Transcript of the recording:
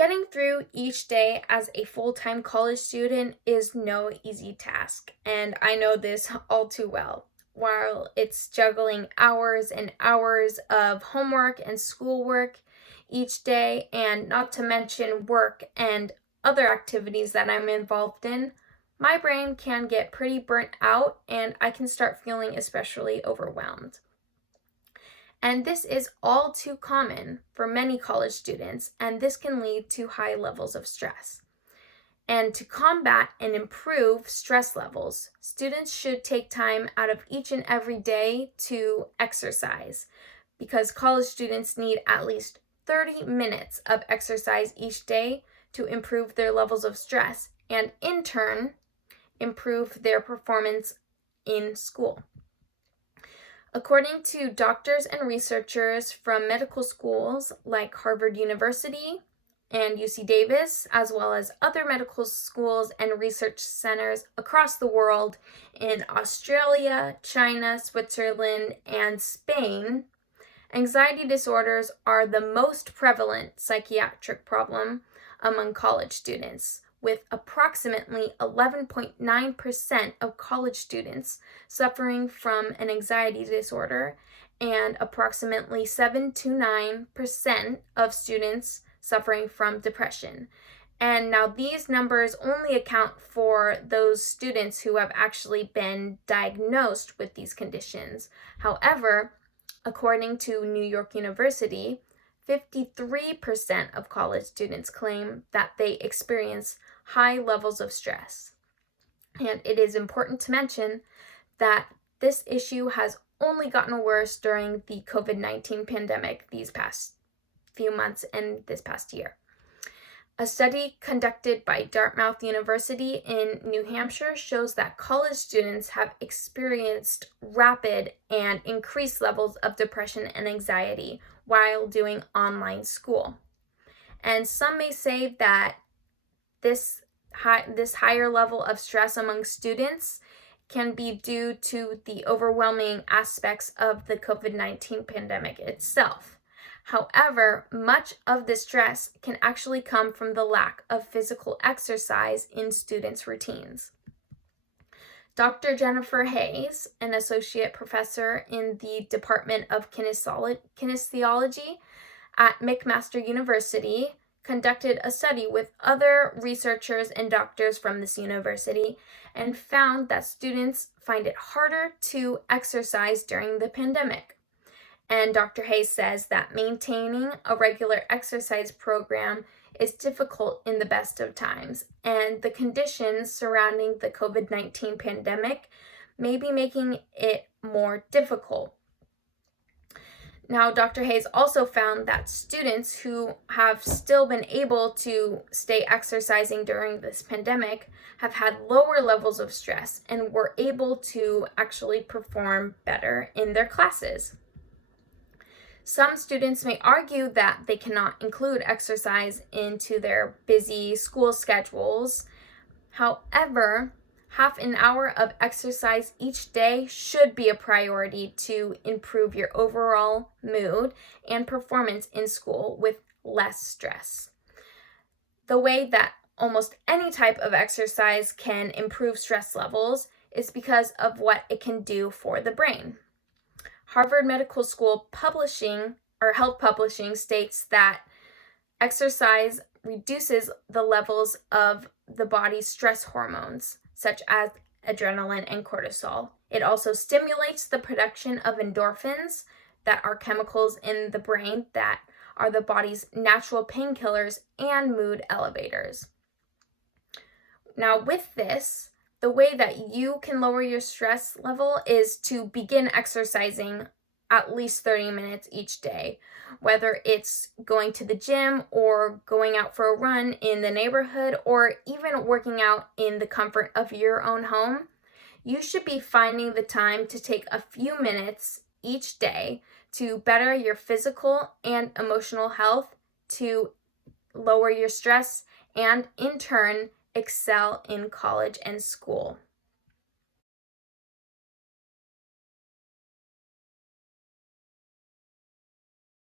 Getting through each day as a full-time college student is no easy task, and I know this all too well. While it's juggling hours and hours of homework and schoolwork each day, and not to mention work and other activities that I'm involved in, my brain can get pretty burnt out and I can start feeling especially overwhelmed. And this is all too common for many college students, and this can lead to high levels of stress. And to combat and improve stress levels, students should take time out of each and every day to exercise, because college students need at least 30 minutes of exercise each day to improve their levels of stress and, in turn, improve their performance in school. According to doctors and researchers from medical schools like Harvard University and UC Davis, as well as other medical schools and research centers across the world in Australia, China, Switzerland, and Spain, anxiety disorders are the most prevalent psychiatric problem among college students, with approximately 11.9% of college students suffering from an anxiety disorder and approximately 7 to 9% of students suffering from depression. And now these numbers only account for those students who have actually been diagnosed with these conditions. However, according to New York University, 53% of college students claim that they experience high levels of stress. And it is important to mention that this issue has only gotten worse during the COVID-19 pandemic these past few months and this past year. A study conducted by Dartmouth University in New Hampshire shows that college students have experienced rapid and increased levels of depression and anxiety while doing online school. And some may say that this higher level of stress among students can be due to the overwhelming aspects of the COVID-19 pandemic itself. However, much of the stress can actually come from the lack of physical exercise in students' routines. Dr. Jennifer Hayes, an associate professor in the Department of Kinesiology at McMaster University, conducted a study with other researchers and doctors from this university and found that students find it harder to exercise during the pandemic. And Dr. Hayes says that maintaining a regular exercise program is difficult in the best of times, and the conditions surrounding the COVID-19 pandemic may be making it more difficult. Now, Dr. Hayes also found that students who have still been able to stay exercising during this pandemic have had lower levels of stress and were able to actually perform better in their classes. Some students may argue that they cannot include exercise into their busy school schedules. However, half an hour of exercise each day should be a priority to improve your overall mood and performance in school with less stress. The way that almost any type of exercise can improve stress levels is because of what it can do for the brain. Harvard Medical School Health Publishing states that exercise reduces the levels of the body's stress hormones, such as adrenaline and cortisol. It also stimulates the production of endorphins, that are chemicals in the brain that are the body's natural painkillers and mood elevators. Now, with this, the way that you can lower your stress level is to begin exercising at least 30 minutes each day, whether it's going to the gym or going out for a run in the neighborhood or even working out in the comfort of your own home. You should be finding the time to take a few minutes each day to better your physical and emotional health, to lower your stress, and in turn, excel in college and school.